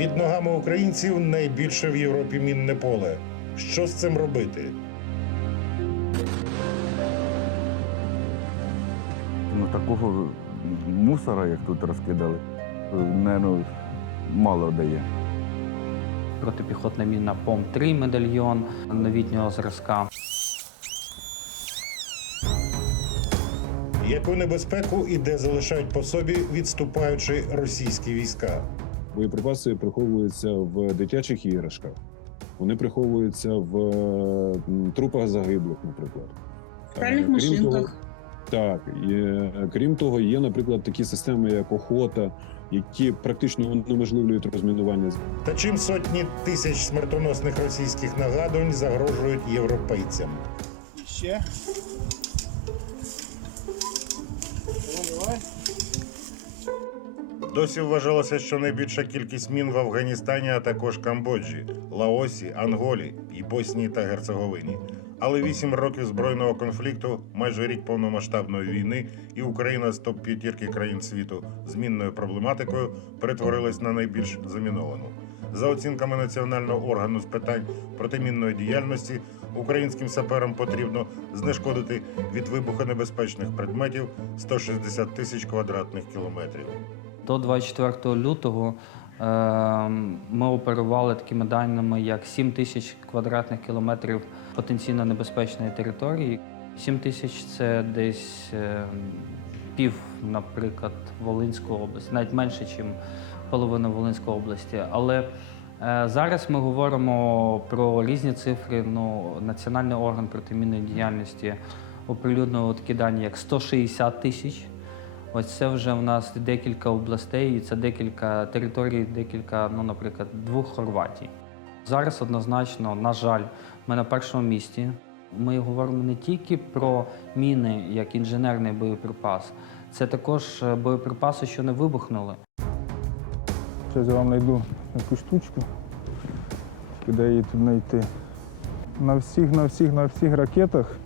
Під ногами українців найбільше в Європі мінне поле. Що з цим робити? Ну, такого мусора, як тут розкидали, не, мало дає. Протипіхотна міна ПОМ-3 медальйон новітнього зразка. Яку небезпеку і де залишають по собі відступаючі російські війська? Боєприпаси приховуються в дитячих іграшках. Вони приховуються в трупах загиблих, наприклад. В пральних Е, машинках. Так, і, крім того, є, наприклад, такі системи, як охота, які практично унеможливлюють розмінування. Та чим сотні тисяч смертоносних російських нагадувань загрожують європейцям? Ще. Досі вважалося, що найбільша кількість мін в Афганістані, а також Камбоджі, Лаосі, Анголі і Боснії та Герцеговині. Але вісім років збройного конфлікту, майже рік повномасштабної війни, і Україна з топ-п'ятірки країн світу з мінною проблематикою перетворилась на найбільш заміновану. За оцінками національного органу з питань протимінної діяльності, українським саперам потрібно знешкодити від вибухонебезпечних предметів 160 тисяч квадратних кілометрів. До 24 лютого е, ми оперували такими даними, як 7 тисяч квадратних кілометрів потенційно небезпечної території. 7 тисяч це десь е, пів, наприклад, Волинської області, навіть менше, ніж половина Волинської області. Але е, зараз ми говоримо про різні цифри. Ну, Національний орган протимінної діяльності оприлюднив такі дані, як 160 тисяч. Ось це вже в нас декілька областей, і це декілька територій, декілька, ну, наприклад, двох Хорватій. Зараз однозначно, на жаль, ми на першому місці. Ми говоримо не тільки про міни як інженерний боєприпас, це також е, боєприпаси, що не вибухнули. Я вам знайду якусь штучку, де її тут знайти. На всіх, на всіх, на всіх ракетах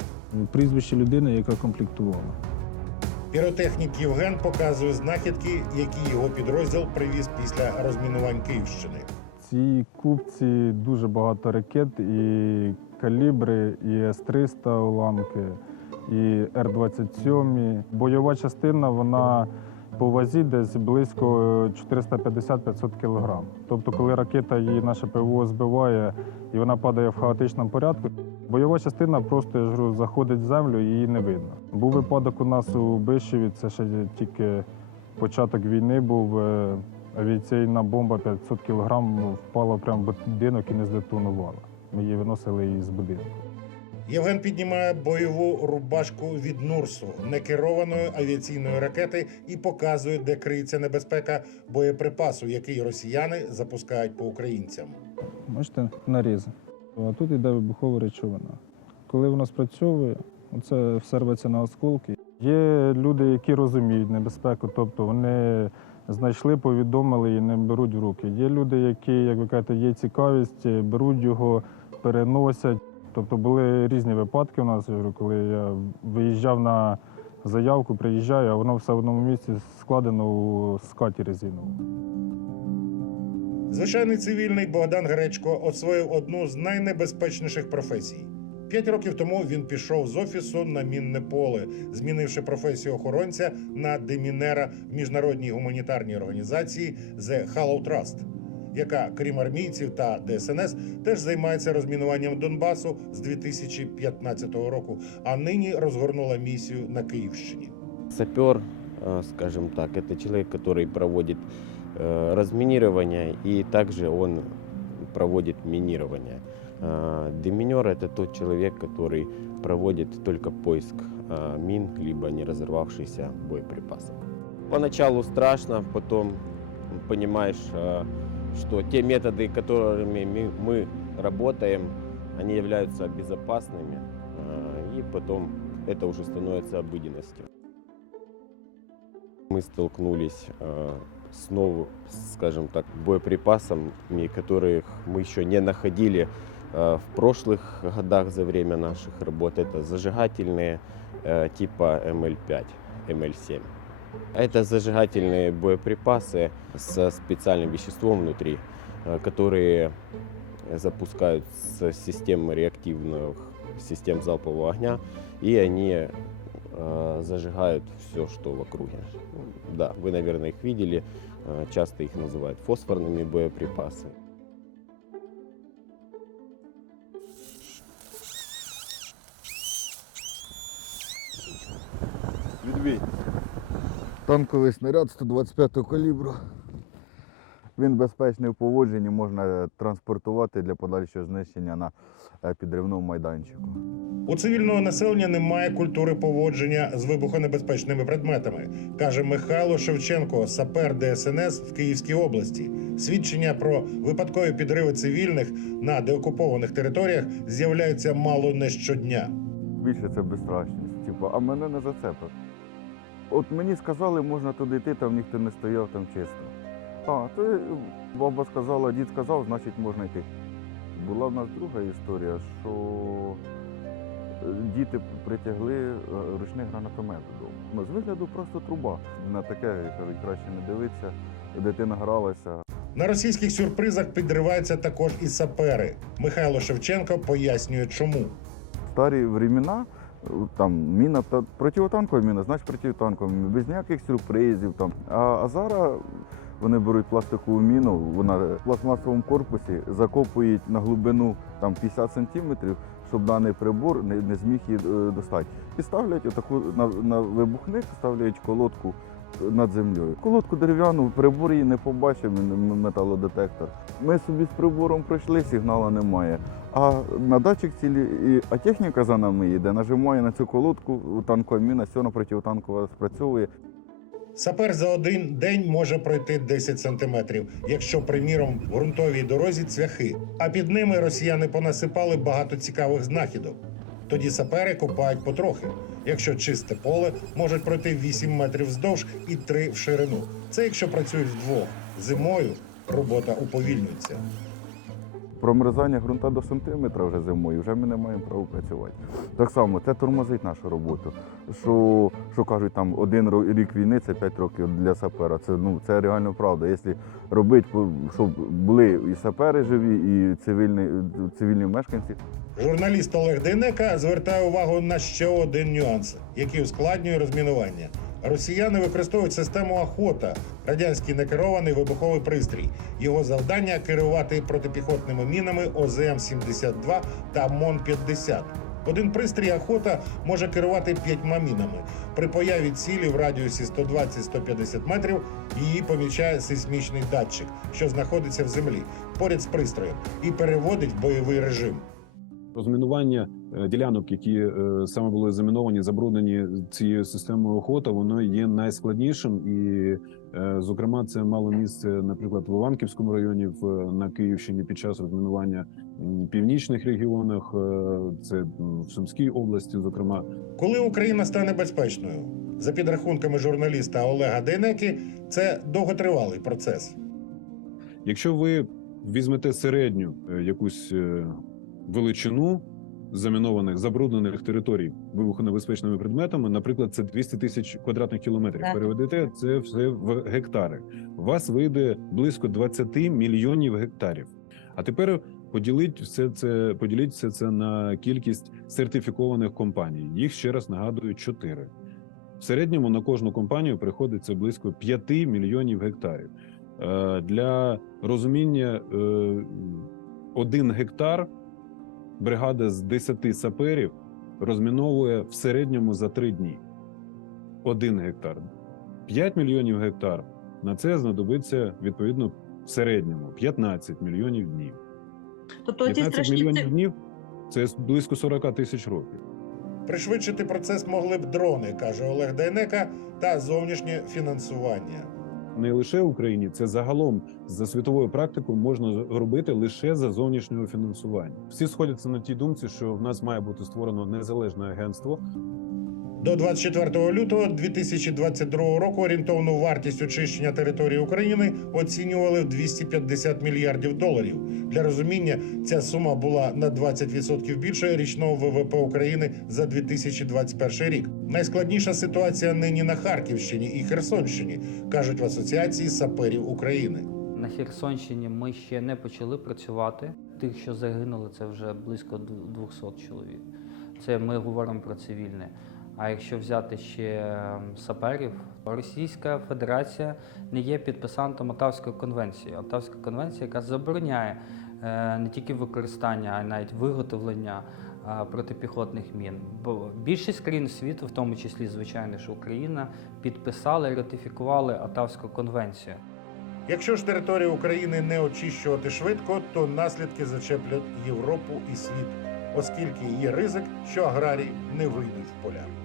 прізвище людини, яка комплектувала. Піротехнік Євген показує знахідки, які його підрозділ привіз після розмінувань Київщини. Цій купці дуже багато ракет, і калібри, і С-300 уламки, і Р-27. Бойова частина вона по вазі десь близько 450-500 кг. Тобто, коли ракета її наше ПВО збиває і вона падає в хаотичному порядку, бойова частина просто я ж говорю, заходить в землю і її не видно. Був випадок у нас у Бишеві, це ще тільки початок війни був. е, Авіаційна бомба 500 кг впала прямо в будинок і не здетонувала. Ми її виносили із будинку. Євген піднімає бойову рубашку від Нурсу, некерованої авіаційної ракети, і показує, де криється небезпека боєприпасу, який росіяни запускають по українцям. Бачите, наріз. А тут йде вибухова речовина. Коли вона спрацьовує, це все рветься на осколки. Є люди, які розуміють небезпеку, тобто вони знайшли, повідомили і не беруть в руки. Є люди, які, як ви кажете, є цікавість, беруть його, переносять. Тобто були різні випадки у нас, коли я виїжджав на заявку, приїжджаю, а воно все в одному місці складено у скаті резиновому. Звичайний цивільний Богдан Гречко освоїв одну з найнебезпечніших професій. П'ять років тому він пішов з офісу на мінне поле, змінивши професію охоронця на демінера в міжнародній гуманітарній організації The Hollow Trust, яка, крім армійців та ДСНС, теж займається розмінуванням Донбасу з 2015 року, а нині розгорнула місію на Київщині. Сапер, э, скажем так, это человек, который проводит э, разминирование и также он проводит минирование. Э, Деминер это тот человек, который проводит только поиск э, мин, либо не разорвавшихся боеприпасов. Поначалу страшно, потом понимаешь, э, что те методы, которыми мы- работаем, они являются безопасными, э, и потом это уже становится обыденностью. Мы столкнулись э, с новым, скажем так, боеприпасами, которых мы еще не находили э, в прошлых годах за время наших работ. Это зажигательные типа МЛ-5, МЛ-7. Это зажигательные боеприпасы со специальным веществом внутри, э, которые запускают с системы реактивных систем залпового огня, и они э, зажигают все, что в округе. Да, вы, наверное, их видели. Э, Часто их называют фосфорными боеприпасами. Відбій. Танковий снаряд 125 калібру. Він безпечний в поводженні, можна транспортувати для подальшого знищення на е, підривному майданчику. У цивільного населення немає культури поводження з вибухонебезпечними предметами, каже Михайло Шевченко, сапер ДСНС в Київській області. Свідчення про випадкові підриви цивільних на деокупованих територіях з'являються мало не щодня. Більше це безстрашність. Типу, а мене не зацепив. От мені сказали, можна туди йти, там ніхто не стояв, там чисто. А, то баба сказала, дід сказав, значить можна йти. Була в нас друга історія, що е, діти притягли е, ручний гранатомет додому. Ну, з вигляду просто труба. На таке кажуть, краще не дивитися. Дитина гралася, На російських сюрпризах підриваються також і сапери. Михайло Шевченко пояснює, чому. старі времена, там міна та противотанкова міна, значить противотанкова, міна, без ніяких сюрпризів. Там. А, а зараз вони беруть пластикову міну, вона в пластмасовому корпусі закопують на глибину там, 50 сантиметрів, щоб даний прибор не, не зміг її е, достати. І ставлять отаку на, на вибухник, ставлять колодку над землею. Колодку дерев'яну, прибор її не побачив, металодетектор. Ми собі з прибором пройшли, сигналу немає. А на датчик цілі, а техніка за нами їде, нажимає на цю колодку, танкова міна, все на противотанкова спрацьовує. Сапер за один день може пройти 10 сантиметрів, якщо, приміром, в ґрунтовій дорозі цвяхи. А під ними росіяни понасипали багато цікавих знахідок. Тоді сапери копають потрохи. Якщо чисте поле, можуть пройти 8 метрів вздовж і 3 в ширину. Це якщо працюють вдвох. Зимою робота уповільнюється. Промерзання ґрунта до сантиметра вже зимою, вже ми не маємо права працювати. Так само це тормозить нашу роботу. Що, що кажуть, там один рік війни це 5 років для сапера. Це, ну, це реально правда. Якщо робити, щоб були і сапери живі, і цивільні, цивільні мешканці, Журналіст Олег Дейнека звертає увагу на ще один нюанс, який ускладнює розмінування. Росіяни використовують систему охота, радянський некерований вибуховий пристрій. Його завдання керувати протипіхотними мінами ОЗМ-72 та МОН-50. Один пристрій охота може керувати п'ятьма мінами. При появі цілі в радіусі 120-150 метрів її помічає сейсмічний датчик, що знаходиться в землі поряд з пристроєм, і переводить в бойовий режим. Розмінування ділянок, які е, саме були заміновані, забруднені цією системою охота, воно є найскладнішим. І, е, зокрема, це мало місце, наприклад, в Іванківському районі, на Київщині під час розмінування північних регіонах. е, Це в Сумській області, зокрема. Коли Україна стане безпечною, за підрахунками журналіста Олега Дейнеки, це довготривалий процес. Якщо ви візьмете середню е, якусь е, величину замінованих забруднених територій вибухонебезпечними предметами, наприклад, це 200 тисяч квадратних кілометрів. Так. Переведете це все в гектари. У вас вийде близько 20 мільйонів гектарів. А тепер поділіть все це, поділіть все це на кількість сертифікованих компаній. Їх ще раз нагадую, 4. В середньому на кожну компанію приходиться близько 5 мільйонів гектарів. Е, Для розуміння, е, один гектар бригада з 10 саперів розміновує в середньому за 3 дні. Один гектар. 5 мільйонів гектар. На це знадобиться відповідно в середньому 15 мільйонів днів. Тобто 15 страшні мільйонів днів це близько 40 тисяч років. Пришвидшити процес могли б дрони, каже Олег Дейнека, та зовнішнє фінансування. Не лише в Україні, це загалом за світовою практикою можна робити лише за зовнішнього фінансування. Всі сходяться на тій думці, що в нас має бути створено незалежне агентство, До 24 лютого 2022 року орієнтовну вартість очищення території України оцінювали в 250 мільярдів доларів. Для розуміння, ця сума була на 20% більше річного ВВП України за 2021 рік. Найскладніша ситуація нині на Харківщині і Херсонщині, кажуть в Асоціації саперів України. На Херсонщині ми ще не почали працювати. Тих, що загинули, це вже близько ду- 200 чоловік. Це ми говоримо про цивільне. А якщо взяти ще ем, саперів, Російська Федерація не є підписантом Отавської конвенції. Отавська конвенція, яка забороняє е, не тільки використання, а й навіть виготовлення е, протипіхотних мін. Бо більшість країн світу, в тому числі, звичайно, що Україна, підписали і ратифікували Отавську конвенцію. Якщо ж територію України не очищувати швидко, то наслідки зачеплять Європу і світ, оскільки є ризик, що аграрії не вийдуть в поля.